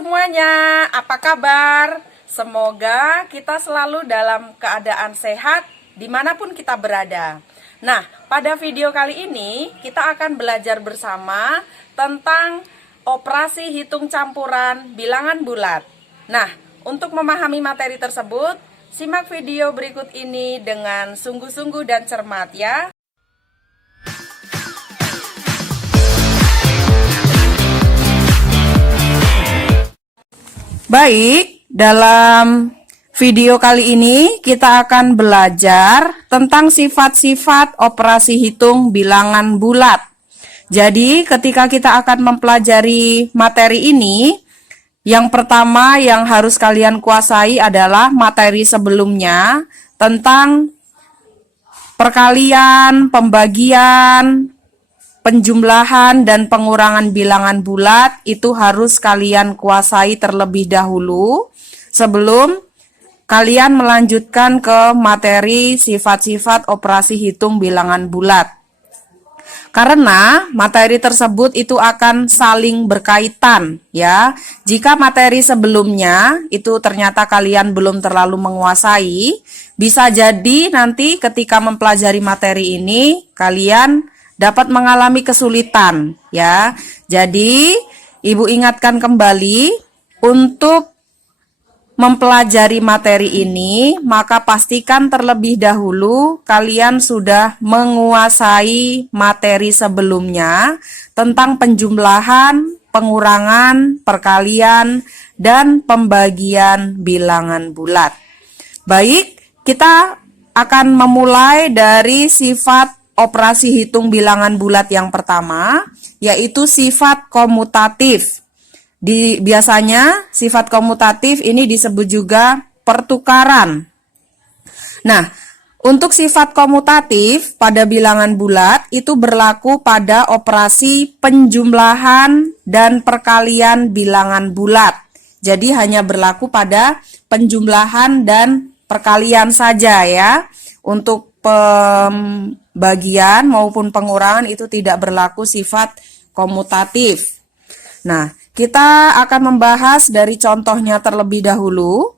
semuanya, apa kabar? Semoga kita selalu dalam keadaan sehat dimanapun kita berada. Nah, pada video kali ini kita akan belajar bersama tentang operasi hitung campuran bilangan bulat. Nah, untuk memahami materi tersebut, simak video berikut ini dengan sungguh-sungguh dan cermat ya. Baik, dalam video kali ini kita akan belajar tentang sifat-sifat operasi hitung bilangan bulat. Jadi, ketika kita akan mempelajari materi ini, yang pertama yang harus kalian kuasai adalah materi sebelumnya tentang perkalian, pembagian, penjumlahan dan pengurangan bilangan bulat. Itu harus kalian kuasai terlebih dahulu sebelum kalian melanjutkan ke materi sifat-sifat operasi hitung bilangan bulat. Karena materi tersebut itu akan saling berkaitan ya. Jika materi sebelumnya itu ternyata kalian belum terlalu menguasai, bisa jadi nanti ketika mempelajari materi ini kalian dapat mengalami kesulitan ya. Jadi, Ibu ingatkan kembali untuk mempelajari materi ini, maka pastikan terlebih dahulu kalian sudah menguasai materi sebelumnya tentang penjumlahan, pengurangan, perkalian, dan pembagian bilangan bulat. Baik, kita akan memulai dari sifat operasi hitung bilangan bulat yang pertama, yaitu sifat komutatif. Biasanya sifat komutatif ini disebut juga pertukaran. Nah, untuk sifat komutatif pada bilangan bulat itu berlaku pada operasi penjumlahan dan perkalian bilangan bulat. Jadi hanya berlaku pada penjumlahan dan perkalian saja ya. Untuk pembagian maupun pengurangan itu tidak berlaku sifat komutatif. Nah, kita akan membahas dari contohnya terlebih dahulu.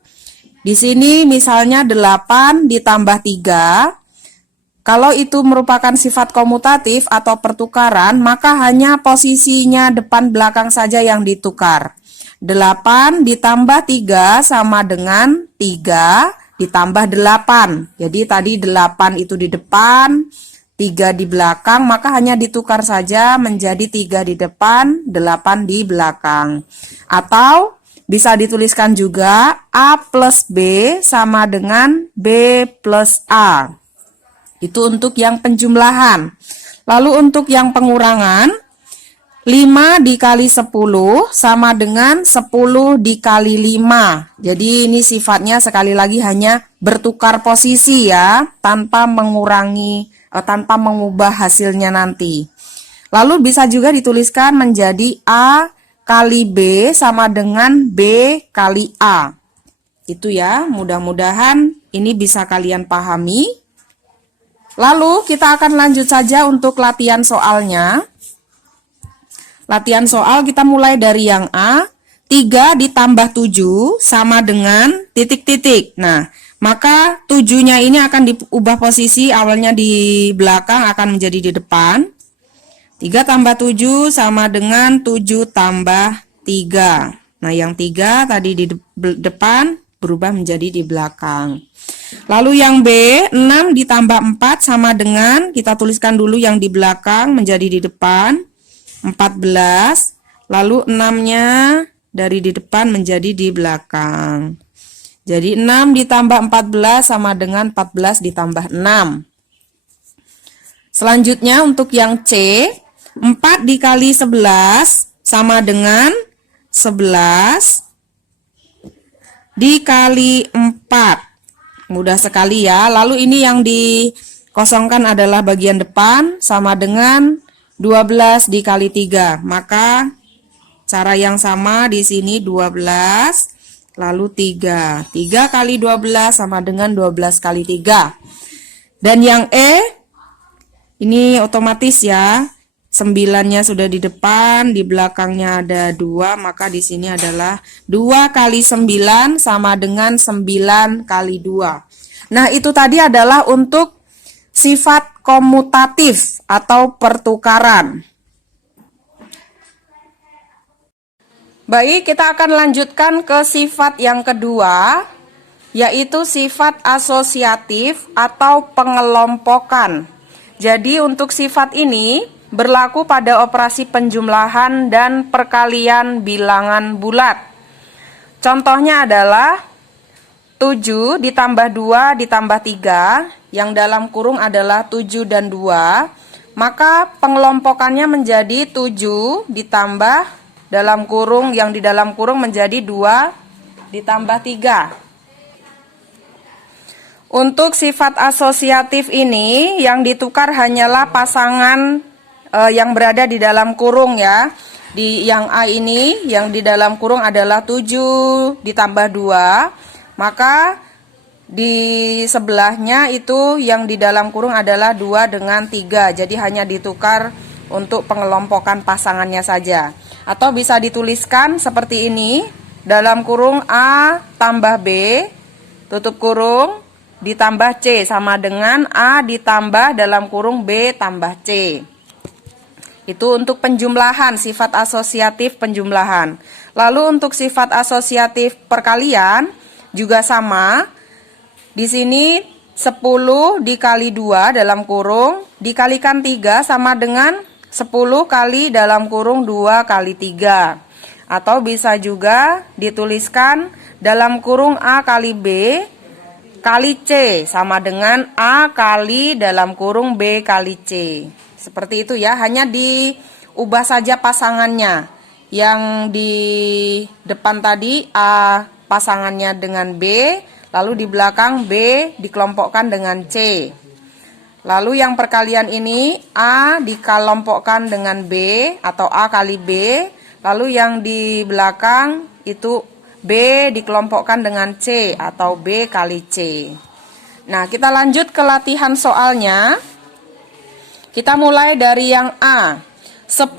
Di sini misalnya 8 ditambah 3. Kalau itu merupakan sifat komutatif atau pertukaran, maka hanya posisinya depan belakang saja yang ditukar. 8 ditambah 3 sama dengan 3 ditambah 8. Jadi tadi 8 itu di depan, 3 di belakang, maka hanya ditukar saja menjadi 3 di depan, 8 di belakang. Atau bisa dituliskan juga A plus B sama dengan B plus A. Itu untuk yang penjumlahan. Lalu untuk yang pengurangan, 5 dikali 10 sama dengan 10 dikali 5. Jadi ini sifatnya sekali lagi hanya bertukar posisi ya, tanpa mengurangi, tanpa mengubah hasilnya nanti. Lalu bisa juga dituliskan menjadi A kali B sama dengan B kali A. Itu ya, mudah-mudahan ini bisa kalian pahami. Lalu kita akan lanjut saja untuk latihan soalnya. Latihan soal kita mulai dari yang A, 3 ditambah 7 sama dengan titik-titik. Nah, maka 7-nya ini akan diubah posisi, awalnya di belakang akan menjadi di depan. 3 tambah 7 sama dengan 7 tambah 3. Nah, yang 3 tadi di depan berubah menjadi di belakang. Lalu yang B, 6 ditambah 4 sama dengan, kita tuliskan dulu yang di belakang menjadi di depan. 14, lalu 6-nya dari di depan menjadi di belakang. Jadi 6 ditambah 14 sama dengan 14 ditambah 6. Selanjutnya untuk yang C, 4 dikali 11 sama dengan 11 dikali 4. Mudah sekali ya. Lalu ini yang dikosongkan adalah bagian depan sama dengan 12 dikali 3, maka cara yang sama di sini 12, lalu 3. 3 kali 12 sama dengan 12 kali 3. Dan yang E, ini otomatis ya, 9-nya sudah di depan, di belakangnya ada 2, maka di sini adalah 2 kali 9 sama dengan 9 kali 2. Nah, itu tadi adalah untuk sifat komutatif atau pertukaran. Baik, kita akan lanjutkan ke sifat yang kedua, yaitu sifat asosiatif atau pengelompokan. Jadi untuk sifat ini berlaku pada operasi penjumlahan dan perkalian bilangan bulat. Contohnya adalah 7 ditambah 2 ditambah 3, yang dalam kurung adalah 7 dan 2, maka pengelompokannya menjadi 7 ditambah dalam kurung, yang di dalam kurung menjadi 2 ditambah 3. Untuk sifat asosiatif ini yang ditukar hanyalah pasangan yang berada di dalam kurung ya. Di yang A ini yang di dalam kurung adalah 7 ditambah 2, maka di sebelahnya itu yang di dalam kurung adalah 2 dengan 3. Jadi hanya ditukar untuk pengelompokan pasangannya saja. Atau bisa dituliskan seperti ini, dalam kurung A tambah B, tutup kurung, ditambah C sama dengan A ditambah dalam kurung B tambah C. Itu untuk penjumlahan, sifat asosiatif penjumlahan. Lalu untuk sifat asosiatif perkalian juga sama. Di sini 10 dikali 2 dalam kurung dikalikan 3 sama dengan 10 kali dalam kurung 2 kali 3. Atau bisa juga dituliskan dalam kurung A kali B kali C sama dengan A kali dalam kurung B kali C. Seperti itu ya, hanya diubah saja pasangannya. Yang di depan tadi A pasangannya dengan B, lalu di belakang B dikelompokkan dengan C. Lalu yang perkalian ini A dikelompokkan dengan B atau A kali B, lalu yang di belakang itu B dikelompokkan dengan C atau B kali C. Nah, kita lanjut ke latihan soalnya. Kita mulai dari yang A. 10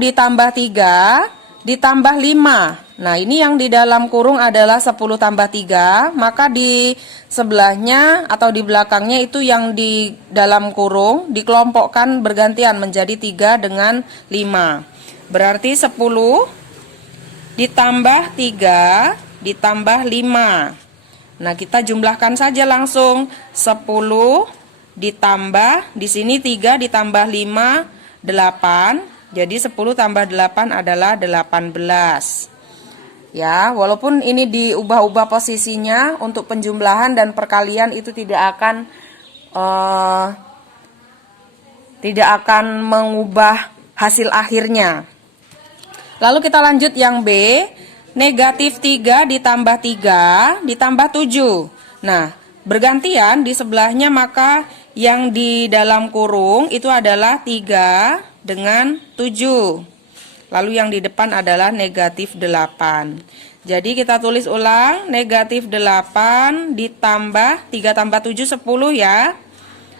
ditambah 3 ditambah 5. Nah, ini yang di dalam kurung adalah 10 tambah 3. Maka di sebelahnya atau di belakangnya itu yang di dalam kurung dikelompokkan bergantian menjadi 3 dengan 5. Berarti 10 ditambah 3 ditambah 5. Nah, kita jumlahkan saja langsung. 10 ditambah, di sini 3 ditambah 5, 8. Jadi 10 tambah 8 adalah 18. Ya, walaupun ini diubah-ubah posisinya, untuk penjumlahan dan perkalian itu tidak akan mengubah hasil akhirnya. Lalu kita lanjut yang B, negatif 3 ditambah 3 ditambah 7. Nah, bergantian di sebelahnya, maka yang di dalam kurung itu adalah 3 dengan 7. Lalu yang di depan adalah negatif 8. Jadi kita tulis ulang, negatif 8 ditambah 3 tambah 7, 10 ya.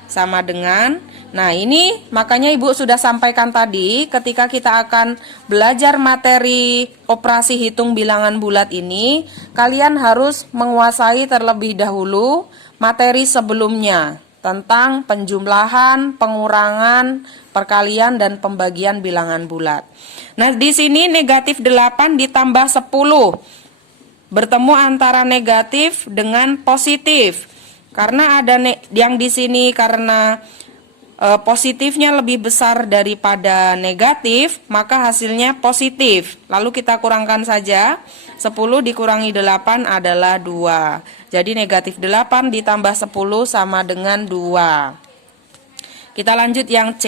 Sama dengan, nah ini makanya Ibu sudah sampaikan tadi, ketika kita akan belajar materi operasi hitung bilangan bulat ini, kalian harus menguasai terlebih dahulu materi sebelumnya tentang penjumlahan, pengurangan, perkalian, dan pembagian bilangan bulat. Nah, di sini negatif 8 ditambah 10. Bertemu antara negatif dengan positif. Karena ada yang di sini karena positifnya lebih besar daripada negatif, maka hasilnya positif. Lalu kita kurangkan saja. 10 dikurangi 8 adalah 2. Jadi negatif 8 ditambah 10 sama dengan 2. Kita lanjut yang C.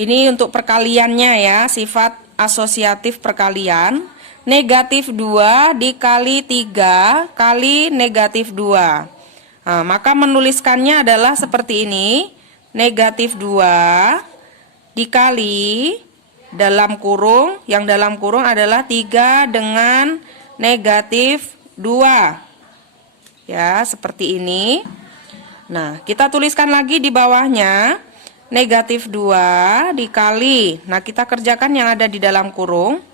Ini untuk perkaliannya ya, sifat asosiatif perkalian. Negatif 2 dikali 3 kali negatif 2. Nah, maka menuliskannya adalah seperti ini. Negatif 2 dikali dalam kurung, yang dalam kurung adalah 3 dengan negatif 2. Ya, seperti ini. Nah, kita tuliskan lagi di bawahnya. negatif 2 dikali, nah kita kerjakan yang ada di dalam kurung,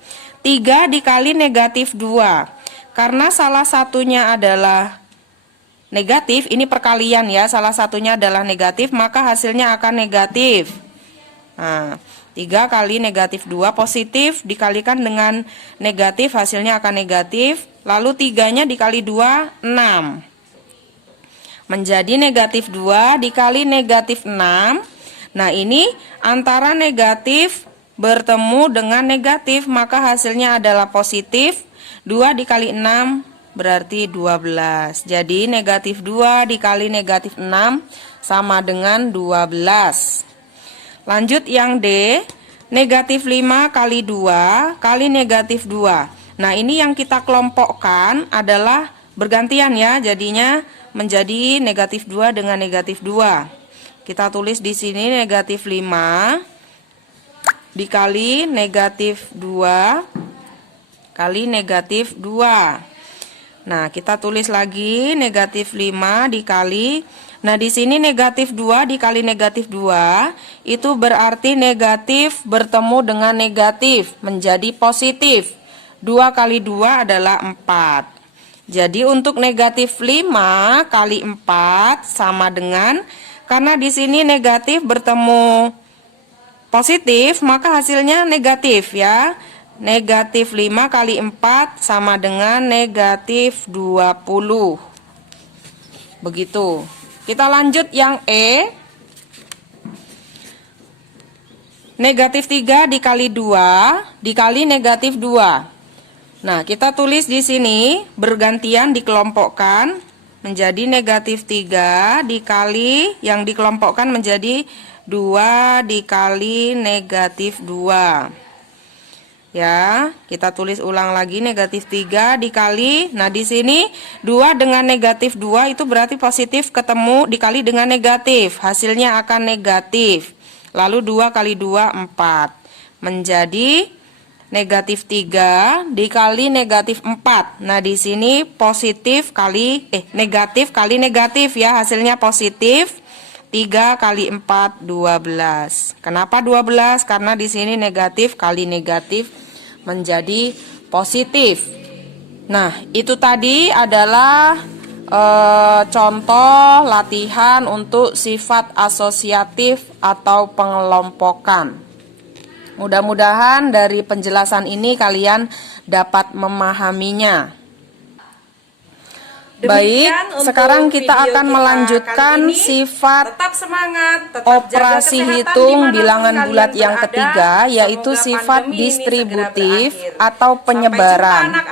3 dikali negatif 2. Karena salah satunya adalah negatif, ini perkalian ya, salah satunya adalah negatif, maka hasilnya akan negatif. Nah, 3 kali negatif 2 positif dikalikan dengan negatif, hasilnya akan negatif. Lalu 3-nya dikali 2, 6. Menjadi negatif 2 dikali negatif 6. Nah, ini antara negatif bertemu dengan negatif, maka hasilnya adalah positif. 2 dikali 6 berarti 12. Jadi negatif 2 dikali negatif 6 sama dengan 12. Lanjut yang D, negatif 5 kali 2 kali negatif 2. Nah, ini yang kita kelompokkan adalah bergantian ya, jadinya menjadi negatif 2 dengan negatif 2. Kita tulis di sini negatif 5 dikali negatif 2 kali negatif 2. Nah, kita tulis lagi negatif 5 dikali. Nah, di sini negatif 2 dikali negatif 2 itu berarti negatif bertemu dengan negatif menjadi positif. 2 kali 2 adalah 4. Jadi untuk negatif 5 kali 4 sama dengan, karena di sini negatif bertemu positif maka hasilnya negatif ya. Negatif 5 kali 4 sama dengan negatif 20. Begitu. Kita lanjut yang E. Negatif 3 dikali 2 dikali negatif 2. Nah, kita tulis di sini bergantian dikelompokkan menjadi negatif 3 dikali yang dikelompokkan menjadi 2 dikali negatif 2. Ya, kita tulis ulang lagi negatif 3 dikali. Nah, di sini 2 dengan negatif 2 itu berarti positif ketemu dikali dengan negatif. Hasilnya akan negatif. Lalu 2 kali 2, 4. Menjadi negatif 3 dikali negatif 4. Nah, di sini positif kali negatif kali negatif ya, hasilnya positif. 3 kali 4, 12. Kenapa 12? Karena di sini negatif kali negatif menjadi positif. Nah, itu tadi adalah contoh latihan untuk sifat asosiatif atau pengelompokan. Mudah-mudahan dari penjelasan ini kalian dapat memahaminya. Baik, sekarang kita akan melanjutkan sifat tetap semangat, tetap operasi hitung bilangan bulat yang ketiga, yaitu sifat distributif atau penyebaran.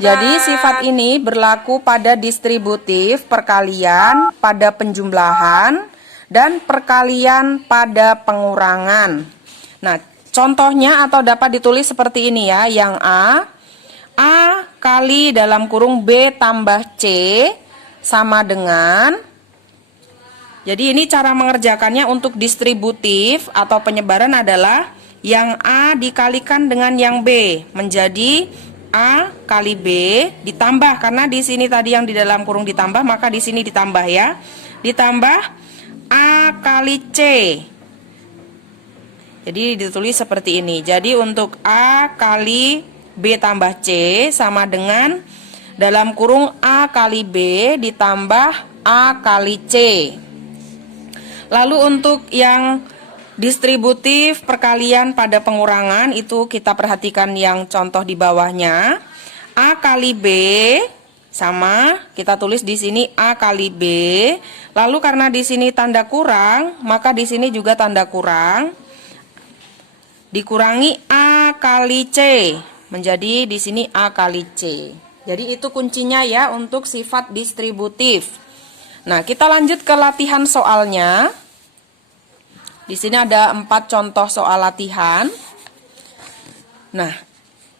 Jadi sifat ini berlaku pada distributif, perkalian, pada penjumlahan, dan perkalian pada pengurangan. Nah, contohnya atau dapat ditulis seperti ini ya, yang A kali dalam kurung B tambah C sama dengan, jadi ini cara mengerjakannya untuk distributif atau penyebaran adalah yang A dikalikan dengan yang B menjadi A kali B ditambah, karena di sini tadi yang di dalam kurung ditambah maka di sini ditambah ya, ditambah A kali C. Jadi ditulis seperti ini. Jadi untuk A kali B tambah C sama dengan dalam kurung A kali B ditambah A kali C. Lalu untuk yang distributif perkalian pada pengurangan itu kita perhatikan yang contoh di bawahnya. A kali B sama, kita tulis di sini A kali B. Lalu karena di sini tanda kurang, maka di sini juga tanda kurang. Dikurangi A kali C. Menjadi di sini A kali C. Jadi itu kuncinya ya untuk sifat distributif. Nah, kita lanjut ke latihan soalnya. Di sini ada 4 contoh soal latihan. Nah,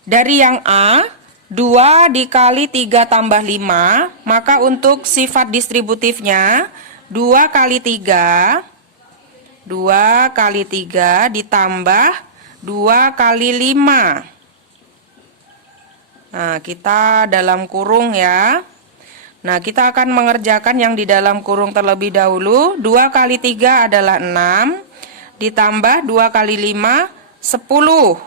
dari yang A, 2 dikali 3 tambah 5, maka untuk sifat distributifnya 2 kali 3 ditambah 2 kali 5. Nah, kita dalam kurung ya. Nah, kita akan mengerjakan yang di dalam kurung terlebih dahulu. 2 kali 3 adalah 6. ditambah 2 kali 5, 10.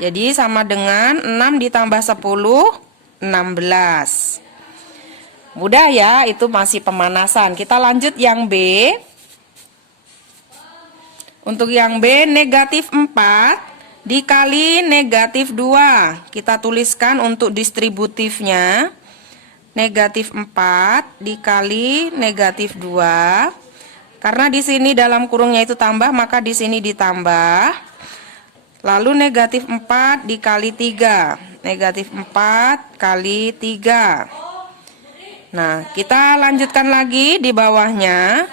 Jadi sama dengan 6 ditambah 10, 16. Mudah ya, itu masih pemanasan. Kita lanjut yang B. Untuk yang B, negatif 4 dikali negatif 2. Kita tuliskan untuk distributifnya. Negatif 4 dikali negatif 2. Karena di sini dalam kurungnya itu tambah, maka di sini ditambah. Lalu negatif 4 dikali 3. Negatif 4 kali 3. Nah, kita lanjutkan lagi di bawahnya.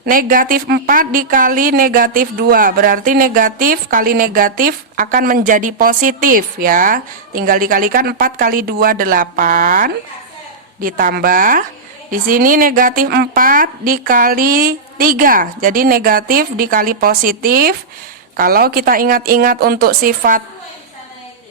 Negatif 4 dikali negatif 2. Berarti negatif kali negatif akan menjadi positif ya. Tinggal dikalikan 4 kali 2, 8. Ditambah. Di sini negatif 4 dikali 3. Jadi negatif dikali positif. Kalau kita ingat-ingat untuk sifat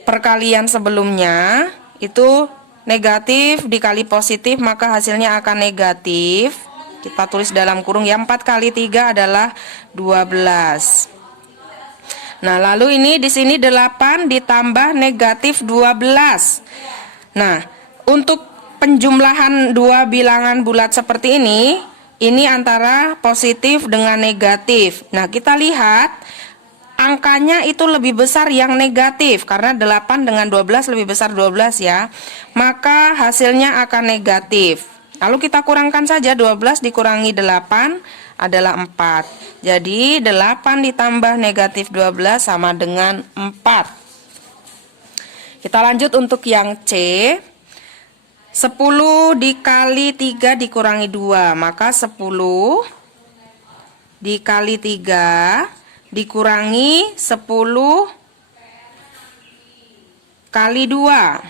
perkalian sebelumnya, itu negatif dikali positif, maka hasilnya akan negatif. Kita tulis dalam kurung ya, 4 kali 3 adalah 12. Nah, lalu ini di sini 8 ditambah negatif 12. Nah, untuk penjumlahan dua bilangan bulat seperti ini antara positif dengan negatif. Nah, kita lihat angkanya itu lebih besar yang negatif, karena 8 dengan 12 lebih besar 12 ya. Maka hasilnya akan negatif. Lalu kita kurangkan saja, 12 dikurangi 8 adalah 4. Jadi 8 ditambah negatif 12 sama dengan 4. Kita lanjut untuk yang C. 10 dikali 3 dikurangi 2, maka 10 dikali 3 dikurangi 10 kali 2.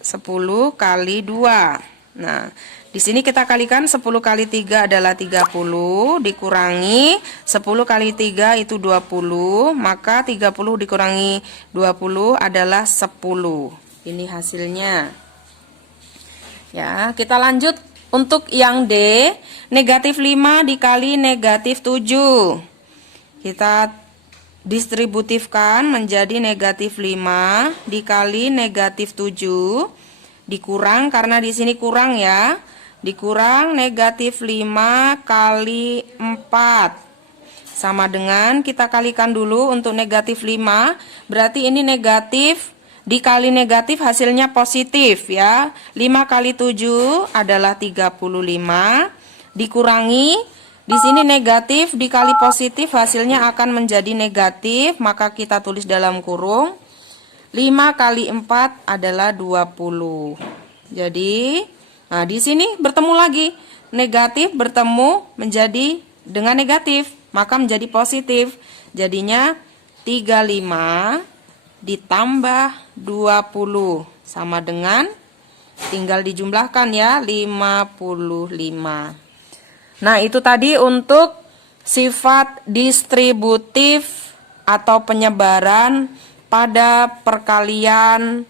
10 kali 2. Nah, di sini kita kalikan 10 kali 3 adalah 30, dikurangi 10 kali 3 itu 20, maka 30 dikurangi 20 adalah 10. Ini hasilnya. Ya, kita lanjut untuk yang D, negatif 5 dikali negatif 7. Kita distributifkan menjadi negatif 5 dikali negatif 7 dikurang, karena di sini kurang ya, dikurang negatif 5 kali 4 sama dengan, kita kalikan dulu untuk negatif 5, berarti ini negatif dikali negatif hasilnya positif ya. 5 kali 7 adalah 35 dikurangi, di sini negatif dikali positif hasilnya akan menjadi negatif, maka kita tulis dalam kurung 5 kali 4 adalah 20. Jadi, nah di sini bertemu lagi, negatif bertemu menjadi dengan negatif, maka menjadi positif. Jadinya 35 ditambah 20 sama dengan, tinggal dijumlahkan ya, 55. Nah, itu tadi untuk sifat distributif atau penyebaran pada perkalian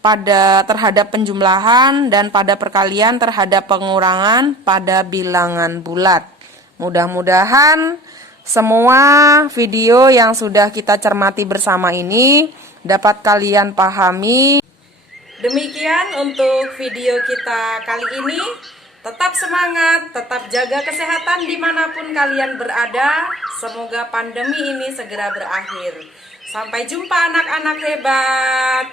terhadap penjumlahan dan pada perkalian terhadap pengurangan pada bilangan bulat. Mudah-mudahan semua video yang sudah kita cermati bersama ini dapat kalian pahami. Demikian untuk video kita kali ini. Tetap semangat, tetap jaga kesehatan dimanapun kalian berada. Semoga pandemi ini segera berakhir. Sampai jumpa anak-anak hebat.